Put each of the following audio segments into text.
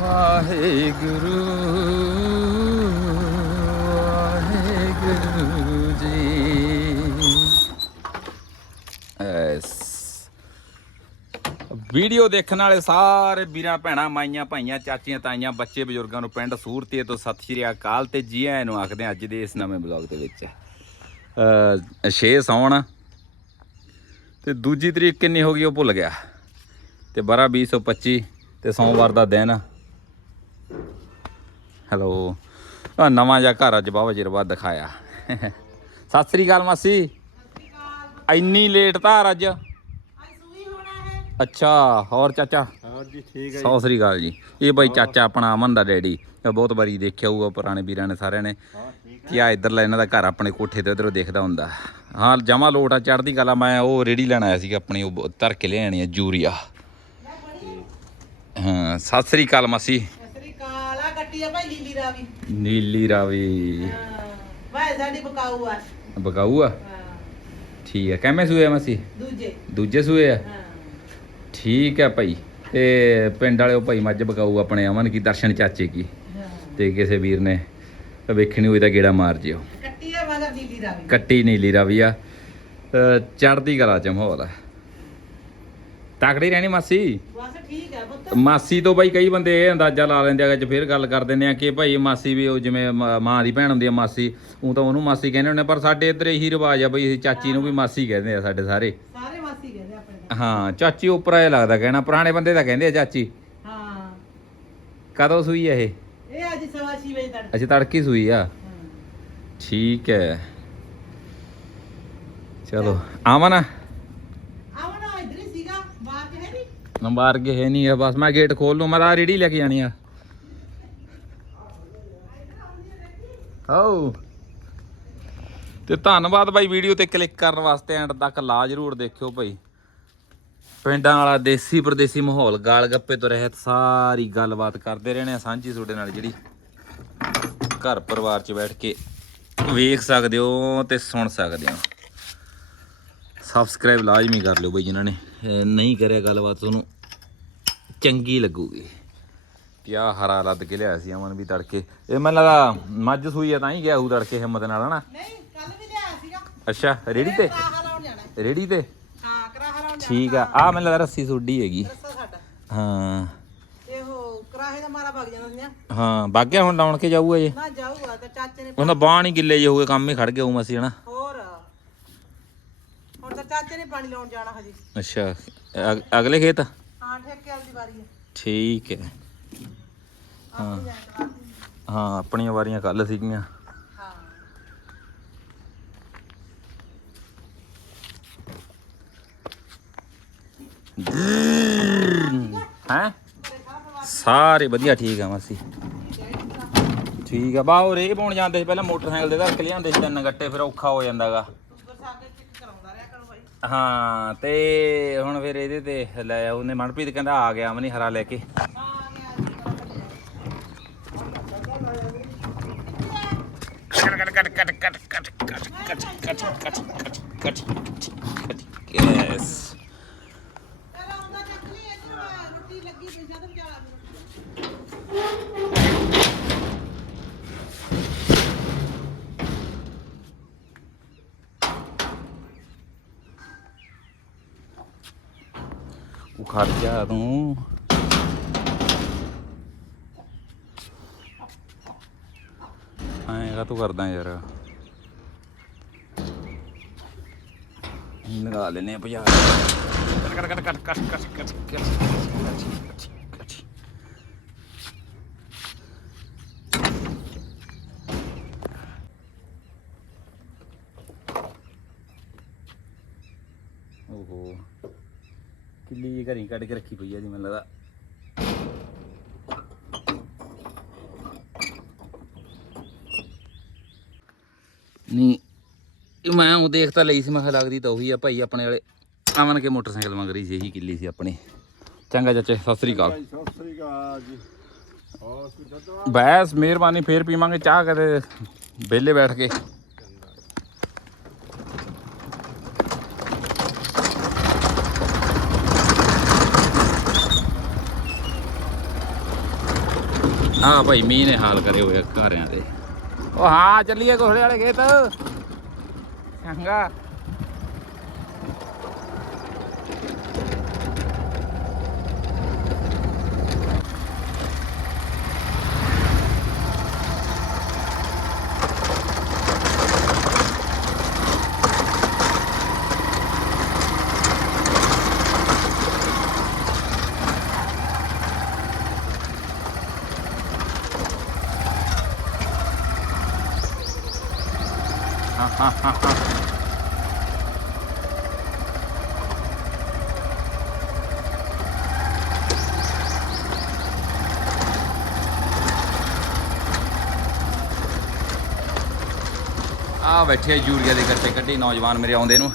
Waheguru Waheguru ji. S. Video ਦੇਖਣ ਵਾਲੇ ਸਾਰੇ ਵੀਰਾਂ, ਭੈਣਾਂ, ਮਾਈਆਂ, ਭਾਈਆਂ, ਚਾਚੀਆਂ, ਤਾਈਆਂ, ਬੱਚੇ, ਬਜ਼ੁਰਗਾਂ ਨੂੰ ਪਿੰਡ ਸੂਰਤੀਏ ਤੋਂ ਸਤਿ ਸ਼੍ਰੀ ਅਕਾਲ ਤੇ ਜੀ ਆਇਆਂ ਨੂੰ ਆਖਦੇ ਹਾਂ ਅੱਜ ਦੇ ਇਸ ਨਵੇਂ ਬਲੌਗ ਦੇ ਵਿੱਚ। ਅ 6 ਸੌਣ ਤੇ ਦੂਜੀ ਤਰੀਕ ਕਿੰਨੀ ਹੋ ਗਈ ਉਹ ਭੁੱਲ ਗਿਆ। ਤੇ 12 2025 ਤੇ ਸੋਮਵਾਰ ਦਾ ਦਿਨ ਹੈਲੋ ਆ ਨਵਾਂ ਜਿਹਾ ਘਰ ਅੱਜ ਬਾਬਾ ਚਿਰ ਬਾਅਦ ਦਿਖਾਇਆ। ਸਤਿ ਸ੍ਰੀ ਅਕਾਲ ਮਾਸੀ। ਇੰਨੀ ਲੇਟ ਧਾਰ ਅੱਜ। ਅੱਛਾ ਹੋਰ ਚਾਚਾ? ਹਾਂ ਜੀ ਠੀਕ ਸਤਿ ਸ੍ਰੀ ਅਕਾਲ ਜੀ। ਇਹ ਬਾਈ ਚਾਚਾ ਆਪਣਾ ਅਮਨ ਦਾ ਡੈਡੀ। ਬਹੁਤ ਵਾਰੀ ਦੇਖਿਆ ਹੋਊਗਾ ਪੁਰਾਣੇ ਵੀਰਾਂ ਨੇ ਸਾਰਿਆਂ ਨੇ। ਕਿ ਆ ਇਧਰਲਾ ਇਹਨਾਂ ਦਾ ਘਰ ਆਪਣੇ ਕੋਠੇ ਤੇ ਉਧਰੋਂ ਦੇਖਦਾ ਹੁੰਦਾ। ਹਾਂ ਜਮਾ ਲੋਟ ਆ ਚੜਦੀ ਕਲਾ। ਮੈਂ ਉਹ ਰੇੜੀ ਲੈਣ ਆਇਆ ਸੀਗਾ ਆਪਣੀ ਉਹ ਧਰ ਕੇ ਲਿਆਣੀ ਆ ਜੂਰੀਆ। ਹਾਂ ਸਤਿ ਸ੍ਰੀ ਅਕਾਲ ਮਾਸੀ। ਕੱਟੀ ਆ ਭਾਈ ਲੀਲੀ ਰਾਵੀ। ਨੀਲੀ ਰਾਵੀ। ਭਾਈ ਸਾਡੀ ਪਕਾਊ ਆ। ਬਕਾਊ ਆ? ਹਾਂ, ਠੀਕ ਹੈ ਕਿਵੇਂ ਸੂਏ ਆ ਮਾਸੀ? ਦੂਜੇ। ਦੂਜੇ ਸੂਏ ਆ? ਹਾਂ। ਠੀਕ ਹੈ ਭਾਈ। ਤੇ ਪਿੰਡ ਵਾਲਿਓ ਭਾਈ ਮੱਝ ਬਕਾਊ ਆਪਣੇ ਅਮਨ ਕੀ ਦਰਸ਼ਨ ਚਾਚੇ ਕੀ? ਹਾਂ। ਤੇ ਕਿਸੇ ਵੀਰ ਨੇ। ਵੇਖਣੀ ਹੋਈ ਤਾਂ ਗੇੜਾ ਮਾਰ ਜਿਓ। ਕੱਟੀ ਆ ਮਗਰ ਲੀਲੀ ਰਾਵੀ। ਕੱਟੀ ਨੀਲੀ ਰਾਵੀ ਆ। ਅਹ ਚੜ੍ਹਦੀ ਕਲਾ ਚ ਮਾਹੌਲ ਆ। ਤਕੜੀ ਰਹਿਣੀ ਮਾਸੀ। ਬਸ ਠੀਕ ਆ ਪੁੱਤ। ਮਾਸੀ ਤੋਂ ਬਾਈ ਕਈ ਬੰਦੇ ਇਹ ਅੰਦਾਜ਼ਾ ਲਾ ਲੈਂਦੇ ਆ ਕਿ ਫਿਰ ਗੱਲ ਕਰ ਦਿੰਦੇ ਆ ਕਿ ਭਾਈ ਮਾਸੀ ਵੀ ਉਹ ਜਿਵੇਂ ਮ- ਮਾਂ ਦੀ ਭੈਣ ਹੁੰਦੀ ਆ ਮਾਸੀ ਉਹ ਤਾਂ ਉਹਨੂੰ ਮਾਸੀ ਕਹਿੰਦੇ ਹੁੰਦੇ ਆ, ਪਰ ਸਾਡੇ ਇੱਧਰ ਇਹੀ ਰਿਵਾਜ ਆ ਬਈ ਅਸੀਂ ਚਾਚੀ ਨੂੰ ਵੀ ਮਾਸੀ ਕਹਿੰਦੇ ਆ ਸਾਡੇ ਸਾਰੇ। ਸਾਰੇ ਮਾਸੀ ਕਹਿੰਦੇ ਆਪਣੇ। ਹਾਂ ਚਾਚੀ ਉੱਪਰ ਇਹ ਲੱਗਦਾ ਕਹਿਣਾ ਪੁਰਾਣੇ ਬੰਦੇ ਤਾਂ ਕਹਿੰਦੇ ਆ ਚਾਚੀ। ਹਾਂ। ਕਦੋਂ ਸੂਈ ਆ ਇਹ? ਇਹ ਅੱਜ ਸਵਾ ਛੇ ਵਜੇ ਤੱਕ ਅੱਛਾ ਤੜਕੀ ਸੂਈ ਆ? ਹਾਂ। ਠੀਕ ਹੈ। ਚਲੋ ਆਵਾਂ ਨਾ ਆਵਣਾ ਇਧਰ ਹੀ ਸੀਗਾ ਬਾਹਰ ਚ ਹੈ ਨਹੀਂ ਨੰਬਰ ਕੇ ਹੈ ਨਹੀਂ ਹੈ, ਬਸ ਮੈਂ ਗੇਟ ਖੋਲ ਲੂ ਮੈਂ ਤਾਂ ਰੇੜੀ ਲੈ ਕੇ ਜਾਣੀ ਆ। ਆਓ। ਤੇ ਧੰਨਵਾਦ ਬਾਈ ਵੀਡੀਓ ਤੇ ਕਲਿੱਕ ਕਰਨ ਵਾਸਤੇ, ਐਂਡ ਤੱਕ ਲਾ ਜਰੂਰ ਦੇਖਿਓ ਭਾਈ। ਪਿੰਡਾਂ ਵਾਲਾ ਦੇਸੀ ਪਰਦੇਸੀ ਮਾਹੌਲ, ਗਾਲ ਗੱਪੇ ਤੋਂ ਰਹਿਤ ਸਾਰੀ ਗੱਲਬਾਤ ਕਰਦੇ ਰਹਿਣੇ ਆ, ਸਾਂਝੀ ਤੁਹਾਡੇ ਨਾਲ ਜਿਹੜੀ ਘਰ ਪਰਿਵਾਰ 'ਚ ਬੈਠ ਕੇ ਵੇਖ ਸਕਦੇ ਹੋ ਤੇ ਸੁਣ ਸਕਦੇ ਹੋ। ਸਬਸਕ੍ਰਾਈਬ ਲਾਜ਼ਮੀ ਕਰ ਲਿਓ ਬਈ ਜਿਨ੍ਹਾਂ ਨੇ। ਨਹੀਂ ਕਰਿਆ ਗੱਲਬਾਤ ਤੁਹਾਨੂੰ ਚੰਗੀ ਲੱਗੂਗੀ। ਕਿਆ ਹਰਾ ਲੱਦ ਕੇ ਲਿਆ ਸੀ ਅਮਨ ਵੀ ਤੜਕੇ। ਇਹ ਮੈਨੂੰ ਲੱਗਾ ਮੱਝ ਸੂਈ ਆ ਤਾਂ ਹੀ ਗਿਆ ਹੂ ਤੜਕੇ ਹਿੰਮਤ ਨਾਲ ਹਨਾ? ਨਹੀਂ ਕੱਲ ਵੀ ਲਿਆਇਆ ਸੀਗਾ। ਅੱਛਾ ਰੇੜੀ ਤੇ? ਕਰਾਹਾ ਲਾਉਣ ਜਾਣਾ ਹੈ। ਰੇੜੀ ਤੇ? ਹਾਂ ਕਰਾਹਾ ਲਾਉਣ ਜਾਣਾ ਠੀਕ ਆ। ਆ ਮੈਨੂੰ ਲੱਗਦਾ ਰੱਸੀ ਸੁੱਡੀ ਹੈਗੀ। ਹਾਂ। ਤੇ ਉਹ ਕਰਾਹੇ ਦਾ ਮਾਰਾ ਭਗ ਜਾਂਦਾ ਸੀ ਨਾ। ਹਾਂ ਬਾਗਿਆ ਹੁਣ ਲਾਉਣ ਕੇ ਜਾਊਗਾ ਜੇ ਨਾ ਜਾਊਗਾ ਤੇ ਚਾਚੇ ਨੇ ਉਹਦਾ ਬਾਣ ਹੀ ਗਿੱਲੇ ਜੇ ਹੋਗੇ ਕੰਮ ਹੀ ਖੜ ਗਿਆ ਹੂੰ ਹਨਾ? ਤਾਂ ਚਾਚੇ ਨੇ ਪਾਣੀ ਲਾਉਣ ਜਾਣਾ ਹਜੇ। ਅੱਛਾ ਅਗ- ਅਗਲੇ ਖੇਤ? ਹਾਂ ਠੇਕੇ ਵਾਲੀ ਦੀ ਵਾਰੀ ਹੈ ਠੀਕ ਹੈ। ਆਪਣੀਆਂ ਵਾਰੀਆਂ ਕੱਲ ਸੀਗੀਆਂ। ਹਾਂ। ਹੈ? ਸਾਰੇ ਵਧੀਆ ਠੀਕ ਆ ਮਾਸੀ। ਠੀਕ ਆ। ਬਾ ਉਹ ਰੇ ਪਾਉਣ ਜਾਂਦੇ ਸੀ ਪਹਿਲਾਂ ਮੋਟਰਸਾਈਕਲ ਦੇ ਧੱਕ ਲਿਆਂਦੇ ਸੀ ਤਿੰਨ ਗੱਟੇ ਫਿਰ ਔਖਾ ਹੋ ਜਾਂਦਾਗਾ। ਸ਼ੂਗਰ ਸਾਗੇ ਚੈੱਕ ਕਰਾਉਂਦਾ ਰਿਹਾ ਕਰੋ ਭਾਈ ਹਾਂ, ਤੇ ਹੁਣ ਫਿਰ ਇਹਦੇ ਤੇ ਲੈ ਉਹਨੇ ਮਨਪ੍ਰੀਤ ਕਹਿੰਦਾ ਆ ਗਿਆ ਮਨੀ ਹਰਾ ਲੈ ਕੇ। ਕੱਟ ਕੱਟ ਕੱਟ ਕੱਟ ਕੱਟ ਕੱਟ ਕੱਟ ਕੱਟ ਕੱਟ ਕੱਟ ਕੱਟ ਕੱਟ ਯੈਸ ਰੋਟੀ ਲੱਗੀ ਪਈ ਜਦ ਵਿਚਾਲਾ ਉਹ ਖੜ ਜਾ ਤੂੰ। ਐਂ ਤੂੰ ਕਰਦਾ ਯਾਰ। ਲਗਾ ਲੈਨੇ ਆ 50 ਕੱਟ ਕੱਟ ਕੱਟ ਕੱਟ ਕੱਟ ਕੱਟ ਕੱਟ ਕਿੱਲੀ ਜਿਹੀ ਘਰੀ ਕੱਢ ਕੇ ਰੱਖੀ ਪਈ ਆ ਜੀ ਮੈਨੂੰ ਲੱਗਦਾ। ਨਹੀਂ ਇਹ ਮੈਂ ਉਹ ਦੇਖ ਤਾਂ ਲਈ ਸੀ ਮੈਂ ਕਿਹਾ ਲੱਗਦੀ ਤਾਂ ਉਹੀ ਆ ਭਾਈ ਆਪਣੇ ਵਾਲੇ। ਆਵਨ ਕੇ ਮੋਟਰਸਾਈਕਲ ਮੰਗ ਰਹੀ ਸੀ ਇਹੀ ਕਿੱਲੀ ਸੀ ਆਪਣੀ। ਚੰਗਾ ਚਾਚੇ ਸਤਿ ਸ੍ਰੀ ਅਕਾਲ। ਸਤਿ ਸ੍ਰੀ ਅਕਾਲ ਜੀ। ਹੋਰ ਕੋਈ ਦੱਸੋ? ਬੈਸ ਮਿਹਰਬਾਨੀ ਫੇਰ ਪੀਵਾਂਗੇ ਚਾਹ ਕਦੇ ਵਿਹਲੇ ਬੈਠ ਕੇ। ਹਾਂ ਭਾਈ, ਮੀਂਹ ਨੇ ਹਾਲ ਕਰੇ ਹੋਏ ਘਰਿਆਂ ਦੇ। ਉਹ ਹਾਂ, ਚੱਲੀਏ ਕੋਹੜੇ ਵਾਲੇ ਖੇਤ। ਚੰਗਾ। ਆ ਬੈਠੇ ਯੂਰੀਆ ਦੇ ਗੱਟੇ ਕੱਢੀ ਨੌਜਵਾਨ ਮੇਰੇ ਆਉਂਦੇ ਨੂੰ।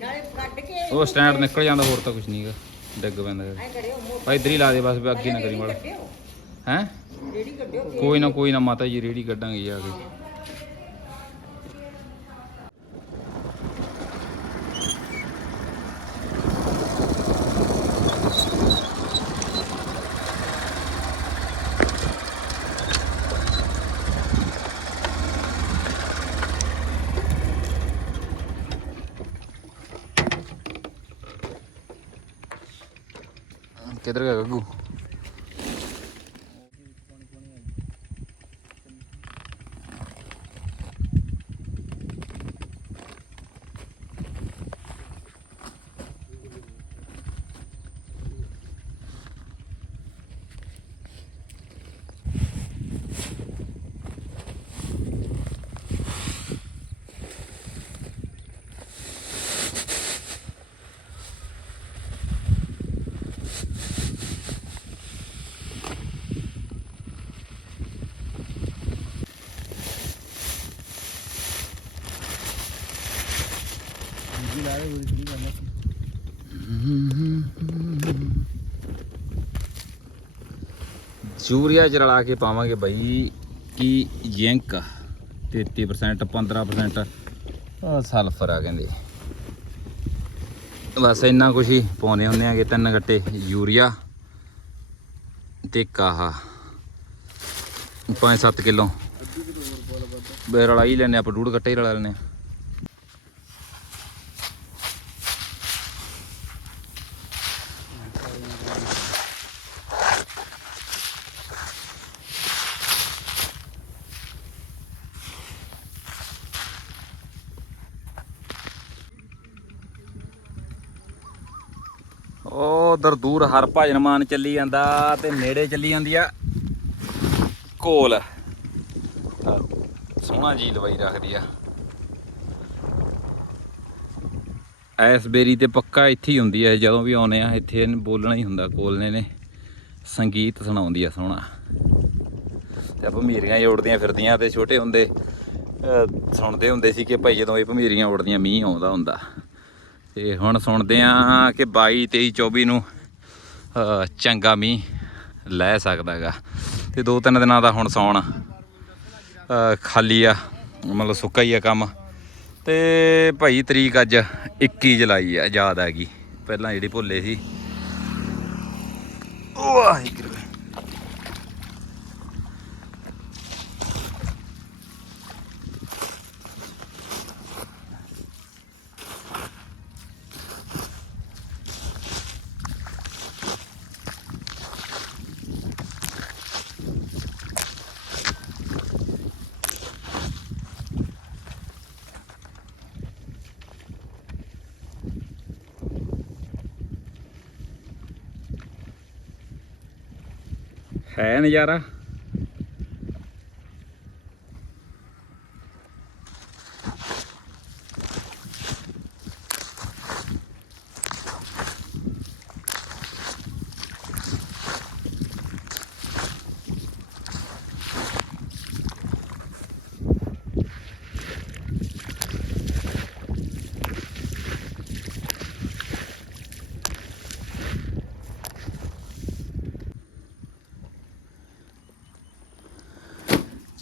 ਨਾਲੇ ਕੱਢ ਕੇ ਉਹ ਸਟੈਂਡ ਨਿਕਲ ਜਾਂਦਾ ਹੋਰ ਤਾਂ ਕੁਝ ਨਹੀਂਗਾ ਡਿੱਗ ਪੈਂਦਾ। ਐ ਭਾਈ ਇੱਧਰ ਹੀ ਲਾ ਦੇ ਬਸ ਅੱਗੇ ਨਾ ਕਰੀ ਮਾੜਾ। ਕੱਢਿਓ? ਹੈ? ਰੇੜੀ ਕੱਢਿਓ? ਕੋਈ ਨਾ ਕੋਈ ਨਾ ਮਾਤਾ ਜੀ ਰੇੜੀ ਕੱਢਾਂਗੇ ਜਾ ਕੇ ਕਿੱਧਰ ਗਿਆ ਗੱਗੂ ਯੂਰੀਆ ਚ ਰਲਾ ਕੇ ਪਾਵਾਂਗੇ ਬਾਈ, ਕੀ ਜ਼ਿੰਕ 33% 15% ਸਲਫਰ ਆ ਕਹਿੰਦੇ। ਬਸ ਇੰਨਾ ਕੁਛ ਹੀ ਪਾਉਣੇ ਹੁੰਦੇ ਆਗੇ, ਤਿੰਨ ਗੱਟੇ ਯੂਰੀਆ ਤੇ ਕਾਹਾ। 5-7 ਕਿਲੋ। ਬੇ ਰਲਾ ਹੀ ਲੈਨੇ ਆਪਾਂ ਡੂੜ ਗੱਟੇ ਹੀ ਰਲਾ ਲੈਨੇ ਆ। ਉਹ ਉਧਰ ਦੂਰ ਹਰ ਭਜਨ ਮਾਨ ਚੱਲੀ ਜਾਂਦਾ ਤੇ ਨੇੜੇ ਚੱਲੀ ਜਾਂਦੀ ਆ ਕੋਲ। ਸੋਹਣਾ ਜੀ ਲਵਾਈ ਰੱਖਦੀ ਆ। ਐਸ ਬੇਰੀ ਤੇ ਪੱਕਾ ਇੱਥੇ ਹੀ ਹੁੰਦੀ ਹੈ ਜਦੋਂ ਵੀ ਆਉਨੇ ਆ, ਇੱਥੇ ਇਹਨੇ ਬੋਲਣਾ ਹੀ ਹੁੰਦਾ, ਕੋਲ ਨੇ ਸੰਗੀਤ ਸੁਣਾਉਂਦੀ ਆ, ਸੋਹਣਾ। ਤੇ ਭਮੀਰੀਆਂ ਹੀ ਉੜਦੀਆਂ ਫਿਰਦੀਆਂ ਤੇ ਛੋਟੇ ਹੁੰਦੇ ਸੁਣਦੇ ਹੁੰਦੇ ਸੀ ਕਿ ਭਾਈ ਜਦੋਂ ਇਹ ਭਮੀਰੀਆਂ ਉੜਦੀਆਂ, ਮੀਂਹ ਆਉਂਦਾ ਹੁੰਦਾ। ਤੇ ਹੁਣ ਸੁਣਦੇ ਆ ਕਿ 22 23 24 ਨੂੰ ਚੰਗਾ ਮੀਂਹ ਲੈ ਸਕਦਾਗਾ। ਤੇ ਦੋ ਤਿੰਨ ਦਿਨਾਂ ਦਾ ਹੁਣ ਸੌਣ ਖਾਲੀ ਆ, ਮਤਲਬ ਸੁੱਕਾ ਹੀ ਆ ਕੰਮ। ਤੇ ਭਾਈ ਤਰੀਕ ਅੱਜ 21 ਜੁਲਾਈ ਆ, ਯਾਦ ਆ ਗਈ। ਪਹਿਲਾਂ ਜਿਹੜੀ ਭੁੱਲੇ ਸੀ। ਵਾਹਿਗੁਰੂ। ਹੈ ਨਜ਼ਾਰਾ।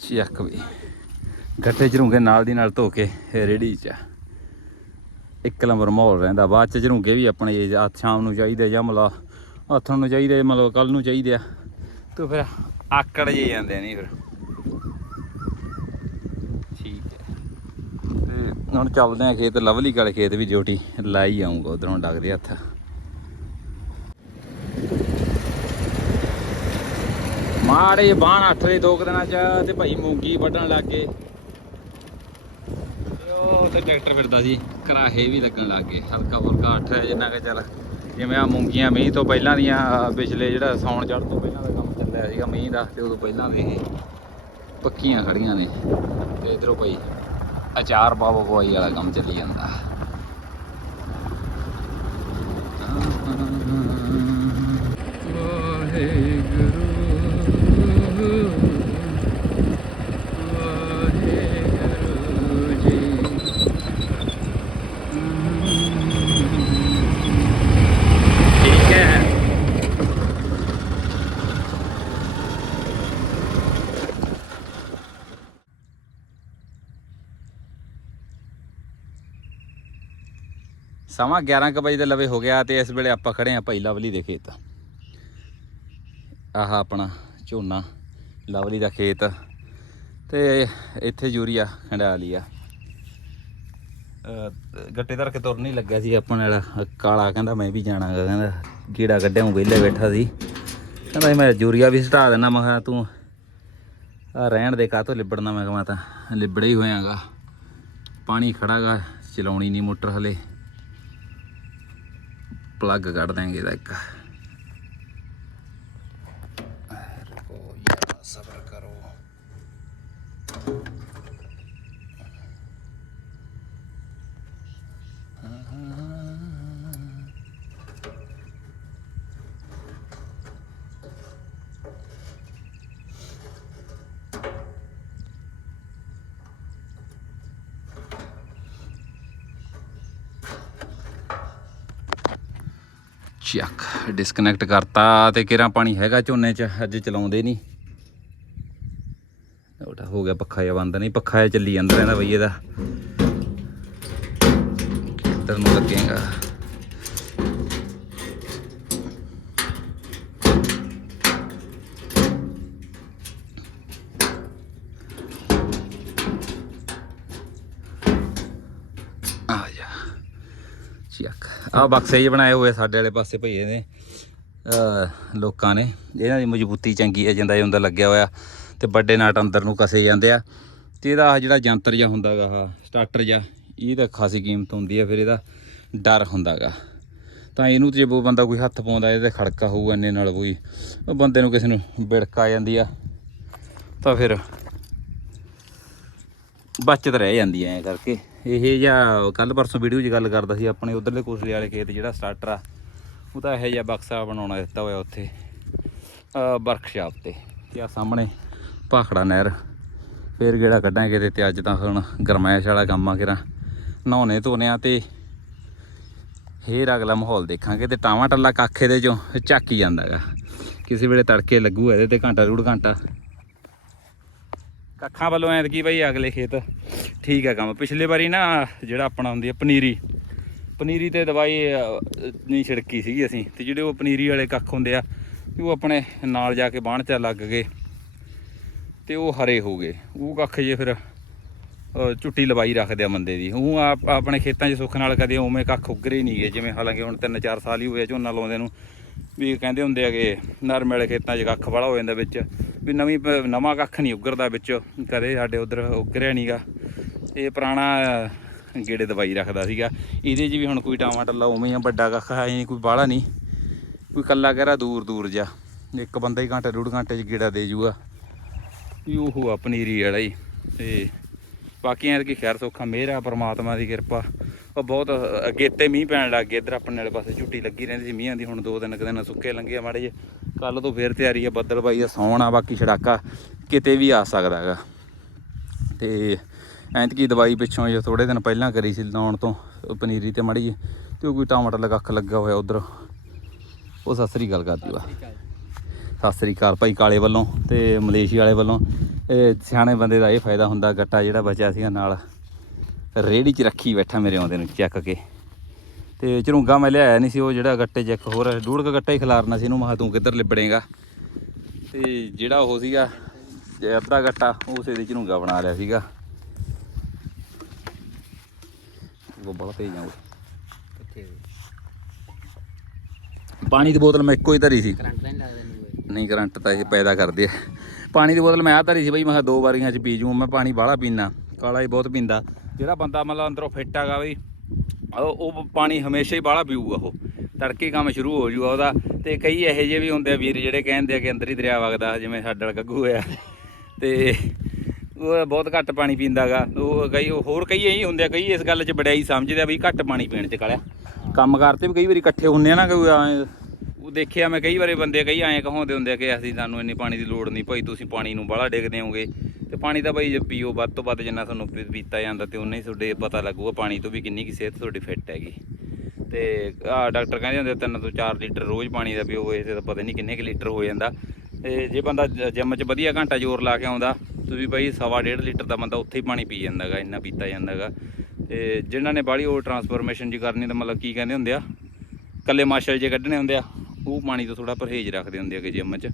ਚੱਕ ਵੀ। ਗੱਟੇ ਝਰੂੰਗੇ ਨਾਲ ਦੀ ਨਾਲ ਧੋ ਕੇ ਰੇੜੀ ਚ ਇੱਕ ਲੰਬਰ ਮਾਹੌਲ ਰਹਿੰਦਾ। ਬਾਅਦ ਚ ਝਰੂਗੇ ਵੀ ਆਪਣੇ ਸ਼ਾਮ ਨੂੰ ਚਾਹੀਦੇ ਜਾਂ ਮਤਲਬ ਹੱਥਾਂ ਨੂੰ ਚਾਹੀਦੇ, ਮਤਲਬ ਕੱਲ ਨੂੰ ਚਾਹੀਦੇ ਆ। ਤੇ ਫਿਰ ਆਕੜ ਜੇ ਜਾਂਦੇ ਨਹੀਂ ਫਿਰ। ਠੀਕ ਹੈ। ਤੇ ਹੁਣ ਚੱਲਦੇ ਆ ਖੇਤ। ਲਵਲੀ ਕਾਲੇ ਖੇਤ ਵੀ ਡਿਊਟੀ ਲਾਈ ਆਉਂਗਾ ਉਧਰੋਂ ਡਗਦੇ ਹੱਥ। ਮਾੜੇ ਬਾਣ ਅੱਠ ਦੇ ਦੋ ਕੁ ਦਿਨਾਂ ਚ ਤੇ ਭਾਈ ਮੂੰਗੀ ਵੱਢਣ ਲੱਗ ਗਏ। ਉਹ ਤੇ ਟਰੈਕਟਰ ਫਿਰਦਾ ਸੀ ਘਰਾਹੇ ਵੀ ਲੱਗਣ ਲੱਗ ਗਏ, ਹਲਕਾ ਫੁਲਕਾ ਅੱਠ ਜਿੰਨਾ ਕਿ ਚੱਲ। ਜਿਵੇਂ ਆ ਮੂੰਗੀਆਂ ਮੀਂਹ ਤੋਂ ਪਹਿਲਾਂ ਦੀਆਂ ਪਿਛਲੇ ਜਿਹੜਾ ਸੌਣ ਚੜ੍ਹ ਤੋਂ ਪਹਿਲਾਂ ਦਾ ਕੰਮ ਚੱਲਿਆ ਸੀਗਾ ਮੀਂਹ ਦਾ, ਤੇ ਉਦੋਂ ਪਹਿਲਾਂ ਦੇ ਇਹ ਪੱਕੀਆਂ ਖੜੀਆਂ ਨੇ। ਤੇ ਇਧਰੋਂ ਭਾਈ ਅਚਾਰ ਪਾਵੋ ਪਵਾਈ ਵਾਲਾ ਕੰਮ ਚੱਲੀ ਜਾਂਦਾ। ਸਮਾਂ 11 ਕੁ ਵਜੇ ਦੇ ਲਵੇ ਹੋ ਗਿਆ ਤੇ ਇਸ ਵੇਲੇ ਆਪਾਂ ਖੜੇ ਆ ਭਾਈ ਲਵਲੀ ਦੇ ਖੇਤ। ਆਹ ਆਪਣਾ ਝੋਨਾ ਲਵਲੀ ਦਾ ਖੇਤ ਤੇ ਇੱਥੇ ਯੂਰੀਆ ਖੰਡਾ ਲਿਆ ਗੱਟੇ ਧਰ ਕੇ ਤੁਰ ਨਹੀਂ ਲੱਗਿਆ ਸੀ ਆਪਾਂ ਨਾਲ ਕਾਲਾ ਕਹਿੰਦਾ ਮੈਂ ਵੀ ਜਾਣਾ ਗਾ, ਕਹਿੰਦਾ ਕੀੜਾ ਕੱਢਿਆ ਹੂੰ ਵਿਹਲੇ ਬੈਠਾ ਸੀ। ਕਹਿੰਦਾ ਮੈਂ ਯੂਰੀਆ ਵੀ ਹਟਾ ਦੇਣਾ ਮੈਂ ਕਿਹਾ ਤੂੰ ਆ ਰਹਿਣ ਦੇ ਕਾਹਤੋਂ ਲਿਬੜਨਾ ਮੈਂ ਕਹਾਂ ਤਾਂ ਲਿਬੜੇ ਹੀ ਹੋਇਆਗਾ। ਪਾਣੀ ਖੜਾਗਾ ਚਲਾਉਣੀ ਨਹੀਂ ਮੋਟਰ ਹਲੇ। ਪਲੱਗ ਕੱਢ ਦਾਂਗੇ ਇਹਦਾ ਇੱਕ ਰੁਕੋ ਯਾਰ ਸਬਰ ਕਰੋ ਚੱਕ ਡਿਸਕਨੈਕਟ ਕਰਤਾ ਤੇ ਕਿਰਾਂ ਪਾਣੀ ਹੈਗਾ ਝੋਨੇ 'ਚ, ਅੱਜ ਚਲਾਉਂਦੇ ਨਹੀਂ। ਉਹਦਾ ਹੋ ਗਿਆ ਪੱਖਾ ਜਿਹਾ ਬੰਦ, ਨਹੀਂ ਪੱਖਾ ਜਿਹਾ ਚੱਲੀ ਜਾਂਦਾ ਰਹਿੰਦਾ ਬਈ ਇਹਦਾ। ਇੱਧਰ ਨੂੰ ਲੱਗੇਗਾ ਆ ਜਾ ਚੱਕ ਆ ਬਕਸੇ ਜਿਹੇ ਬਣਾਏ ਹੋਏ ਆ ਸਾਡੇ ਵਾਲੇ ਪਾਸੇ ਭਈਏ ਨੇ ਲੋਕਾਂ ਨੇ। ਇਹਨਾਂ ਦੀ ਮਜ਼ਬੂਤੀ ਚੰਗੀ ਹੈ ਜਿੰਦਾ ਜਿੰਦਾ ਲੱਗਿਆ ਹੋਇਆ। ਤੇ ਵੱਡੇ ਨਾਟ ਅੰਦਰ ਨੂੰ ਕਸੇ ਜਾਂਦੇ ਆ। ਤੇ ਇਹਦਾ ਆਹ ਜਿਹੜਾ ਜੰਤਰ ਜਿਹਾ ਹੁੰਦਾਗਾ, ਆਹ ਸਟਾਰਟਰ ਜਿਹਾ, ਇਹ ਤਾਂ ਖਾਸੀ ਕੀਮਤ ਹੁੰਦੀ ਆ, ਫਿਰ ਇਹਦਾ ਡਰ ਹੁੰਦਾਗਾ। ਤਾਂ ਇਹਨੂੰ ਜੇ ਕੋਈ ਬੰਦਾ ਕੋਈ ਹੱਥ ਪਾਉਂਦਾ, ਇਹਦੇ ਖੜਕਾ ਹੋਊ ਇੰਨੇ ਨਾਲ ਕੋਈ ਉਹ ਬੰਦੇ ਨੂੰ ਕਿਸੇ ਨੂੰ ਬਿੜਕ ਆ ਜਾਂਦੀ ਆ। ਤਾਂ ਫਿਰ ਬਚਤ ਰਹਿ ਜਾਂਦੀ ਐ ਕਰਕੇ। ਇਹ ਜਾਂ ਕੱਲ ਪਰਸੋਂ ਵੀਡੀਓ 'ਚ ਗੱਲ ਕਰਦਾ ਸੀ, ਆਪਣੇ ਉਧਰਲੇ ਕੋਸਲੇ ਵਾਲੇ ਖੇਤ ਜਿਹੜਾ ਸਟਾਰਟਰ ਆ, ਉਹ ਤਾਂ ਇਹੋ ਜਿਹਾ ਬਕਸਾ ਬਣਾਉਣਾ ਦਿੱਤਾ ਹੋਇਆ ਉੱਥੇ ਵਰਕਸ਼ਾਪ ਤੇ। ਤੇ ਆ ਸਾਹਮਣੇ ਭਾਖੜਾ ਨਹਿਰ, ਫੇਰ ਗੇੜਾ ਕੱਢਾਂਗੇ ਕਿਤੇ ਤੇ ਅੱਜ ਤਾਂ ਹੁਣ ਗਰਮਾਇਸ਼ ਵਾਲਾ ਕੰਮ ਆ ਕਿਰਾ, ਨਹਾਉਣੇ ਧੋਨੇ ਆ ਤੇ ਫੇਰ ਅਗਲਾ ਮਾਹੌਲ ਦੇਖਾਂਗੇ ਤੇ ਟਾਵਾਂ ਟੱਲਾ ਕਾਖੇ ਦੇ ਚੋਂ ਝੱਕ ਹੀ ਜਾਂਦਾਗਾ ਕਿਸੇ ਵੇਲੇ ਤੜਕੇ ਲੱਗੂ ਇਹਦੇ ਤੇ ਘੰਟਾ ਡੂਢ ਘੰਟਾ। ਕੱਖਾਂ ਵੱਲੋਂ ਐਤਕੀ ਬਈ ਅਗਲੇ ਖੇਤ ਠੀਕ ਹੈ ਕੰਮ। ਪਿਛਲੇ ਵਾਰੀ ਨਾ ਜਿਹੜਾ ਆਪਣਾ ਹੁੰਦੀ ਹੈ ਪਨੀਰੀ ਪਨੀਰੀ ਤੇ ਦਵਾਈ ਨਹੀਂ ਛਿੜਕੀ ਸੀਗੀ ਅਸੀਂ। ਤੇ ਜਿਹੜੇ ਉਹ ਪਨੀਰੀ ਵਾਲੇ ਕੱਖ ਹੁੰਦੇ ਆ ਉਹ ਆਪਣੇ ਨਾਲ ਜਾ ਕੇ ਬਾਣ ਚ ਲੱਗ ਗਏ, ਤੇ ਉਹ ਹਰੇ ਹੋ ਗਏ। ਉਹ ਕੱਖ ਜੇ ਫਿਰ ਝੁੱਟੀ ਲਵਾਈ ਰੱਖਦੇ ਆ ਬੰਦੇ ਦੀ। ਉਹ ਆਪਣੇ ਖੇਤਾਂ 'ਚ ਸੁੱਖ ਨਾਲ ਕਦੇ ਉਵੇਂ ਕੱਖ ਉੱਗਰੇ ਨਹੀਂ ਗਏ ਜਿਵੇਂ ਹਾਲਾਂਕਿ ਹੁਣ 3-4 ਸਾਲ ਹੀ ਹੋਏ ਆ ਝੋਨਾ ਲਾਉਂਦੇ ਨੂੰ। ਵੀ ਕਹਿੰਦੇ ਹੁੰਦੇ ਆ ਕਿ ਨਰਮ ਵਾਲੇ ਖੇਤਾਂ 'ਚ ਕੱਖ ਵਾਲਾ ਹੋ ਜਾਂਦਾ ਵਿੱਚ। ਵੀ ਨਵੀਂ ਪ- ਨਵਾਂ ਕੱਖ ਨਹੀਂ ਉੱਗਰਦਾ ਵਿੱਚ। ਕਦੇ ਸਾਡੇ ਉਧਰ ਉੱਗਰਿਆ ਨਹੀਂਗਾ ਇਹ ਪੁਰਾਣਾ ਗੇੜੇ ਦਵਾਈ ਰੱਖਦਾ ਸੀਗਾ। ਇਹਦੇ 'ਚ ਵੀ ਹੁਣ ਕੋਈ ਟਾਮਾ ਟੱਲਾ ਉਵੇਂ ਹੀ ਵੱਡਾ ਕੱਖ ਹੈ ਨਹੀਂ, ਕੋਈ ਬਾਹਲਾ ਨਹੀਂ। ਕੋਈ ਕੱਲਾ ਕਹਿਰਾ ਦੂਰ ਦੂਰ ਜਾ ਇੱਕ ਬੰਦਾ ਹੀ ਘੰਟੇ, ਡੂਢ ਘੰਟੇ 'ਚ ਗੇੜਾ ਦੇ ਜੂਗਾ। ਵੀ ਉਹ ਆ ਪਨੀਰੀ ਵਾਲਾ ਹੀ। ਤੇ ਬਾਕੀ ਐਂ ਕਿ ਖੈਰ ਸੌਖਾ, ਮਿਹਰ ਆ ਪ੍ਰਮਾਤਮਾ ਦੀ ਕਿਰਪਾ। ਉਹ ਬਹੁਤ ਅਗੇਤੇ ਮੀਂਹ ਪੈਣ ਲੱਗ ਗਏ, ਇੱਧਰ ਆਪਣੇ ਵਾਲੇ ਪਾਸੇ ਝੁੱਟੀ ਲੱਗੀ ਰਹਿੰਦੀ ਸੀ, ਮੀਂਹਾਂ ਦੀ ਹੁਣ ਦੋ ਦਿਨ ਕੁ ਦਿਨ ਸੁੱਕੇ ਲੰਘੇ ਆ ਮਾੜੇ ਜੇ ਕੱਲ ਤੋਂ ਫੇਰ ਤਿਆਰੀ ਆ, ਬੱਦਲ ਬਾਈ ਆ, ਸੌਣ ਆ, ਬਾਕੀ ਛੜਾਕਾ ਕਿਤੇ ਵੀ ਆ ਸਕਦਾ ਹੈਗਾ। ਤੇ ਐਂਤਕੀ ਦਵਾਈ ਪਿੱਛੋਂ ਜੇ ਥੋੜੇ ਦਿਨ ਪਹਿਲਾਂ ਕਰੀ ਸੀ ਲਾਉਣ ਤੋਂ ਉਹ ਪਨੀਰੀ ਤੇ ਮੜੀ ਤੇ ਉਹ ਕੋਈ ਟਮਾਟਰ ਲਗਾ ਅੱਖ ਲੱਗਾ ਹੋਇਆ ਉਧਰ। ਉਹ ਸਤਿ ਸ੍ਰੀ ਅਕਾਲ ਕਰਦੀ ਵਾ। ਸਤਿ ਸ੍ਰੀ ਅਕਾਲ ਭਾਈ ਕਾਲੇ ਵੱਲੋਂ ਤੇ ਮਲੇਸ਼ੀਆ ਵਾਲੇ ਵੱਲੋਂ। ਇਹ ਸਿਆਣੇ ਬੰਦੇ ਦਾ ਇਹ ਫਾਇਦਾ ਹੁੰਦਾ, ਗੱਟਾ ਜਿਹੜਾ ਬਚਿਆ ਸੀਗਾ ਨਾਲ। ਰੇੜੀ 'ਚ ਰੱਖੀ ਬੈਠਾ ਮੇਰੇ ਆਉਂਦੇ ਨੂੰ ਚੱਕ ਕੇ। ਤੇ ਝਰੂੰਗਾ ਮੈਂ ਲਿਆਇਆ ਨਹੀਂ ਸੀ ਉਹ ਜਿਹੜਾ ਗੱਟੇ 'ਚ ਇੱਕ ਹੋਰ ਡੂੜ ਕ ਗੱਟਾ ਹੀ ਖਿਲਾਰਨਾ ਸੀ ਇਹਨੂੰ ਮਹਾ ਤੂੰ ਕਿੱਧਰ ਲਿਬੜੇਗਾ। ਤੇ ਜਿਹੜਾ ਉਹ ਸੀਗਾ ਅੱਧਾ ਗੱਟਾ ਉਸੇ ਦੇ ਝਰੂੰਗਾ ਬਣਾ ਲਿਆ ਸੀਗਾ। ਉਹ ਬੜਾ ਤੇਜ਼ ਆ ਉਹ। ਪਾਣੀ ਦੀ ਬੋਤਲ ਮੈਂ ਇੱਕੋ ਹੀ ਧਰੀ ਸੀ। ਕਰੰਟ ਨਹੀਂ ਲੱਗਦਾ ਨਹੀਂ ਕਰੰਟ ਤਾਂ ਇਹ ਪੈਦਾ ਕਰਦੇ ਆ। ਪਾਣੀ ਦੀ ਬੋਤਲ ਮੈਂ ਆ ਧਰੀ ਸੀ ਬਈ ਮੈਂ ਦੋ ਵਾਰੀਆਂ ਚ ਪੀ ਜੂ ਮੈਂ ਪਾਣੀ ਬਾਹਲਾ ਪੀਣਾ ਕਾਲਾ ਹੀ ਬਹੁਤ ਪੀਂਦਾ। ਜਿਹੜਾ ਬੰਦਾ ਮਤਲਬ ਅੰਦਰੋਂ ਫਿੱਟ ਹੈਗਾ ਬਈ ਉਹ ਪਾਣੀ ਹਮੇਸ਼ਾ ਹੀ ਬਾਹਲਾ ਪੀਊਗਾ ਉਹ। ਤੜਕੇ ਕੰਮ ਸ਼ੁਰੂ ਹੋ ਜੂਗਾ ਉਹਦਾ। ਤੇ ਕਈ ਇਹੋ ਜਿਹੇ ਵੀ ਹੁੰਦੇ ਆ ਵੀਰ ਜਿਹੜੇ ਕਹਿੰਦੇ ਆ ਕਿ ਅੰਦਰ ਹੀ ਦਰਿਆ ਵਗਦਾ, ਜਿਵੇਂ ਸਾਡੇ ਗੱਗੂ ਹੋਇਆ। ਤੇ ਉਹ ਬਹੁਤ ਘੱਟ ਪਾਣੀ ਪੀਂਦਾਗਾ। ਉਹ ਕਈ ਹੋਰ ਕਈ ਇਹੀ ਹੁੰਦੇ ਆ, ਕਈ ਇਸ ਗੱਲ 'ਚ ਬੜਾਈ ਸਮਝਦੇ ਆ ਵੀ ਘੱਟ ਪਾਣੀ ਪੀਣ 'ਚ ਕਾਲਿਆ। ਕੰਮ ਕਰਤੇ ਵੀ ਕਈ ਵਾਰੀ ਇਕੱਠੇ ਹੁੰਦੇ ਆ ਨਾ, ਕੋਈ ਉਹ ਦੇਖਿਆ ਮੈਂ ਕਈ ਵਾਰੀ ਬੰਦੇ ਕਈ ਐਂ ਕਹਾਉਂਦੇ ਹੁੰਦੇ ਆ ਕਿ ਅਸੀਂ ਸਾਨੂੰ ਇੰਨੀ ਪਾਣੀ ਦੀ ਲੋੜ ਨਹੀਂ, ਭਾਈ ਤੁਸੀਂ ਪਾਣੀ ਨੂੰ ਬਾਹਲਾ ਡਿੱਗਦੇ ਹੋਗੇ ਤੇ ਪਾਣੀ ਤਾਂ ਬਾਈ ਜੇ ਪੀਓ, ਵੱਧ ਤੋਂ ਵੱਧ ਜਿੰਨਾ ਤੁਹਾਨੂੰ ਪੀਤਾ ਜਾਂਦਾ ਤੇ ਉਨਾ ਹੀ ਤੁਹਾਡੇ ਪਤਾ ਲੱਗੂਗਾ ਪਾਣੀ ਤੋਂ ਵੀ ਕਿੰਨੀ ਕੀ ਸਿਹਤ ਤੁਹਾਡੀ ਫਿੱਟ ਹੈਗੀ। ਤੇ ਆ ਡਾਕਟਰ ਕਹਿੰਦੇ ਹੁੰਦੇ ਤਿੰਨ ਤੋਂ 4 ਲੀਟਰ ਰੋਜ਼ ਪਾਣੀ ਦਾ ਪੀਓ, ਇਹ ਤਾਂ ਪਤਾ ਨਹੀਂ ਕਿੰਨੇ ਕੁ ਲੀਟਰ ਹੋ ਜਾਂਦਾ। ਤੇ ਜੇ ਬੰਦਾ ਜਿਮ 'ਚ ਵਧੀਆ ਘੰਟਾ ਜ਼ੋਰ ਲਾ ਕੇ ਆਉਂਦਾ ਤੁਸੀਂ ਭਾਈ ਸਵਾ ਡੇਢ ਲੀਟਰ ਦਾ ਬੰਦਾ ਉੱਥੇ ਹੀ ਪਾਣੀ ਪੀ ਜਾਂਦਾਗਾ ਇੰਨਾ ਪੀਤਾ ਜਾਂਦਾਗਾ ਤੇ ਜਿਨ੍ਹਾਂ ਨੇ ਬਾੜੀ ਉਹ ਟਰਾਂਸਫਰਮੇਸ਼ਨ ਜੀ ਕਰਨੀ, ਤਾਂ ਮਤਲਬ ਕੀ ਕਹਿੰਦੇ ਹੁੰਦੇ ਆ, ਕੱਲੇ ਮਾਸ਼ਲ ਜੇ ਕੱਢਣੇ ਹੁੰਦੇ ਆ, ਉਹ ਪਾਣੀ ਤੋਂ ਥੋੜਾ ਪਰਹੇਜ਼ ਰੱਖਦੇ ਹੁੰਦੇ ਆ ਕਿ ਜਿਮ 'ਚ।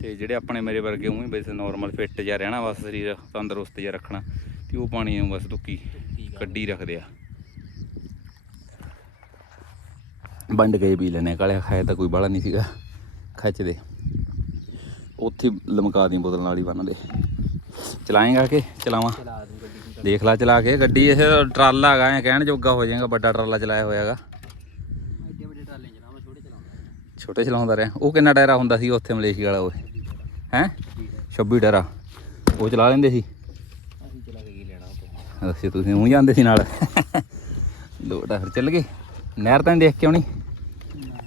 ਤੇ ਜਿਹੜੇ ਆਪਣੇ ਮੇਰੇ ਵਰਗੇ ਉਹ ਬਸ ਨਾਰਮਲ ਫਿੱਟ ਜਿਹਾ ਰਹਿਣਾ ਬਸ ਸਰੀਰ ਤੰਦਰੁਸਤ ਜਿਹਾ ਰੱਖਣਾ ਤੇ ਉਹ ਪਾਣੀ ਨੂੰ ਬਸ ਤੁੱਕੀ ਕੱਢੀ ਰੱਖਦੇ ਆ। ਵੰਡ ਗਏ ਪੀ ਲੈਣੇ ਕਾਲੇ ਖਾਏ ਤਾਂ ਕੋਈ ਬਾਲਾ ਨਹੀਂ ਸੀਗਾ। ਖਿੱਚਦੇ ਉੱਥੇ ਲਮਕਾ ਦੀ ਬੋਤਲ ਨਾਲ ਹੀ ਬੰਨ ਦੇ। ਚਲਾਏਗਾ ਕਿ? ਚਲਾਵਾਂ? ਦੇਖ ਲਾ ਚਲਾ ਕੇ। ਗੱਡੀ ਇਹ ਟਰਾਲਾ ਹੈਗਾ ਐ ਕਹਿਣ ਜੋਗਾ ਹੋ ਜਾਏਗਾ ਵੱਡਾ ਟਰਾਲਾ ਚਲਾਇਆ ਹੋਇਆਗਾ ਐਡੇ ਵੱਡੇ ਟਰਾਲੇ ਚਲਾਵਾਂ ਛੋਟੇ ਚਲਾਉਂਦਾ ਛੋਟੇ ਚਲਾਉਂਦਾ ਰਿਹਾ। ਉਹ ਕਿੰਨਾ ਟਾਇਰਾ ਹੁੰਦਾ ਸੀ ਉੱਥੇ ਮਲੇਸ਼ੀਆ ਵਾਲਾ ਓਏ ਹੈ? 26 ਟਾਇਰਾ ਉਹ ਚਲਾ ਲੈਂਦੇ ਸੀ? ਅਸੀਂ ਚਲਾ ਕੇ ਕੀ ਲੈਣਾ ਉਹ ਅੱਛਾ ਤੁਸੀਂ ਉਹ ਜਾਂਦੇ ਸੀ ਨਾਲ। ਲੋਟਾ ਫਿਰ ਚੱਲ ਗਏ। ਨਹਿਰ ਤਾਂ ਦੇਖ ਕੇ ਆਉਣੀ?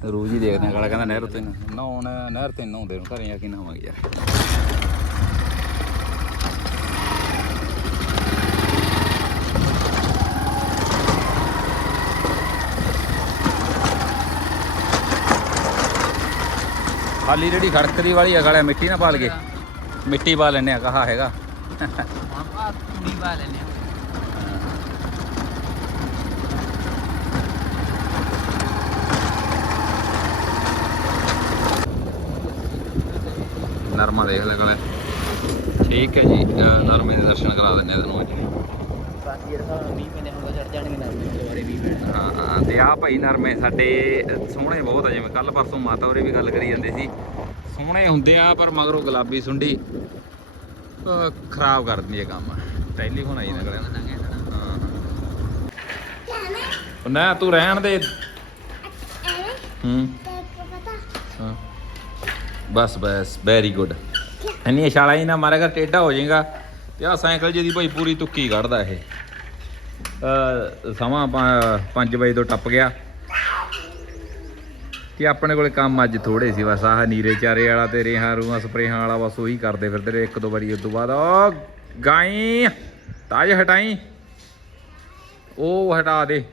ਰੋਜ਼ ਹੀ ਦੇਖਦੇ ਆ। ਕਾਲਾ ਕਹਿੰਦਾ ਨਹਿਰ ਤੇ ਨਹਾਉਣ ਨਹਿਰ ਤੇ ਨਹਾਉਂਦੇ ਨੂੰ ਘਰੇ ਆ ਕੇ ਨਹਾਵਾਂਗੇ ਯਾਰ। ਖਾਲੀ ਜਿਹੜੀ ਖੜਕਦੀ ਵਾਲੀ ਆ, ਗਾਲਿਆ ਮਿੱਟੀ ਨਾ ਪਾ ਲਗੇ ਮਿੱਟੀ ਪਾ ਲੈਨੇ ਆ, ਕਹਾ ਹੈਗਾ। ਹੁਣ ਆ ਪਾ ਲੈਨੇ ਨਰਮਾ ਦੇਖ ਲੈ ਗਲੇ ਠੀਕ ਹੈ ਜੀ ਨਰਮੇ ਦੇ ਦਰਸ਼ਨ ਕਰਾ ਦਿੰਨੇ ਆ ਤੈਨੂੰ ਅੱਜ। ਬਾਕੀ ਜਿਹੜਾ 20 ਪੈਨੇ ਹੁੰਦਾ ਚੜ ਜਾਣਗੇ ਨਾ। ਦੁਬਾਰੇ 20 ਪੈਨੇ ਹਾਂ ਹਾਂ ਤੇ ਆ ਭਾਈ ਨਰਮੇ ਸਾਡੇ ਸੋਹਣੇ ਬਹੁਤ ਆ ਜਿਵੇਂ ਕੱਲ ਪਰਸੋਂ ਮਾਤਾ ਹੋਰੇ ਵੀ ਗੱਲ ਕਰੀ ਜਾਂਦੇ ਸੀ। ਸੋਹਣੇ ਹੁੰਦੇ ਆ ਪਰ ਮਗਰੋਂ ਗੁਲਾਬੀ ਸੁੰਡੀ ਖਰਾਬ ਕਰ ਦਿੰਦੀ ਹੈ ਕੰਮ। ਟੈਲੀਫੋਨ ਆਈ ਨਾ ਹਾਂ ਨਾ ਤੂੰ ਰਹਿਣ ਦੇ। ਹੂੰ। ਹਾਂ। ਬਸ ਬਸ ਵੈਰੀ ਗੁੱਡ ਇੰਨੀ ਛਾਲਾ ਹੀ ਨਾ ਮਾਰੇਗਾ ਟੇਢਾ ਹੋ ਜਾਏਗਾ। ਤੇ ਆ ਸਾਈਕਲ ਜਿਹਦੀ ਭਾਈ ਪੂਰੀ ਤੁੱਕੀ ਕੱਢਦਾ ਇਹ। ਸਮਾਂ 5 ਵਜੇ ਤੋਂ ਟੱਪ ਗਿਆ। ਕਿ ਆਪਣੇ ਕੋਲੇ ਕੰਮ ਅੱਜ ਥੋੜੇ ਸੀ ਬਸ, ਆਹ ਨੀਰੇ ਚਾਰੇ ਵਾਲਾ ਤੇ ਰੇਹਾਂ ਰੂਹਾਂ ਸਪਰੇਹਾਂ ਵਾਲਾ ਬਸ ਉਹੀ ਕਰਦੇ ਫਿਰਦੇ ਰਹੇ ਇੱਕ ਦੋ ਵਾਰੀ, ਉਸ ਤੋਂ ਬਾਅਦ ਓ ਗਾਈ, ਤਾਜ ਹਟਾਈ। ਉਹ ਹਟਾ ਦੇ।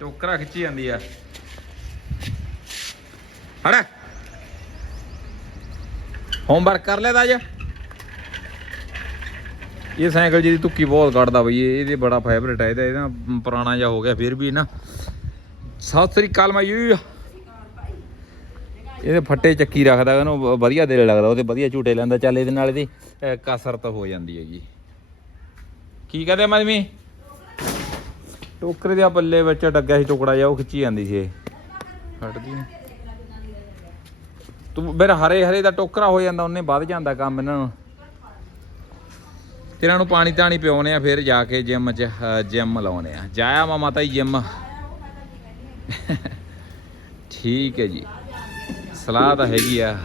ਟੋਕਰਾ ਖਿੱਚੀ ਜਾਂਦੀ ਆ। ਹੜਾ ਹੋਮਵਰਕ ਕਰ ਲਿਆ ਤਾਜ। ਇਹ ਸਾਈਕਲ ਜਿਹਦੀ ਤੁੱਕੀ ਬਹੁਤ ਕੱਢਦਾ ਬਈ, ਇਹ ਇਹਦੇ ਬੜਾ ਫੇਵਰੇਟ ਹੈ ਇਹਦਾ ਇਹਦਾ ਪੁਰਾਣਾ ਜਿਹਾ ਹੋ ਗਿਆ, ਫਿਰ ਵੀ ਨਾ। ਸਤਿ ਸ੍ਰੀ ਅਕਾਲ ਮਾਈ ਇਹਦੇ ਫੱਟੇ ਚੱਕੀ ਰੱਖਦਾ ਉਹਨੂੰ ਵਧੀਆ ਦਿਲ ਲੱਗਦਾ, ਉਹਦੇ ਵਧੀਆ ਝੂਟੇ ਲੈਂਦਾ, ਚੱਲ ਇਹਦੇ ਨਾਲ ਇਹਦੀ ਕਸਰਤ ਹੋ ਜਾਂਦੀ ਹੈਗੀ। ਕੀ ਕਹਦੇ ਮਦਮੀ ਟੋਕਰੇ ਦੇ ਪੱਲੇ ਵਿੱਚ ਡੱਗਿਆ ਸੀ, ਟੁਕੜਾ ਜਿਹਾ, ਉਹ ਖਿੱਚੀ ਜਾਂਦੀ ਸੀ ਇਹ। ਹਟਦੀ ਤੂੰ ਮੇਰਾ ਹਰੇ ਹਰੇ ਦਾ ਟੋਕਰਾ ਹੋ ਜਾਂਦਾ, ਉਹਨੇ ਵੱਧ ਜਾਂਦਾ ਕੰਮ ਇਹਨਾਂ ਨੂੰ। ਤੇ ਇਹਨਾਂ ਨੂੰ ਪਾਣੀ ਤਾਣੀ ਪਿਉਨੇ ਆ, ਫਿਰ ਜਾ ਕੇ ਜਿਮ ਚ ਜਿਮ ਲਾਉਨੇ ਆ। ਜਾਇਆ ਮਾ ਮਾਤਾ ਜੀ ਜਿਮ ਠੀਕ ਹੈ ਜੀ। ਸਲਾਹ ਤਾਂ ਹੈਗੀ ਆ।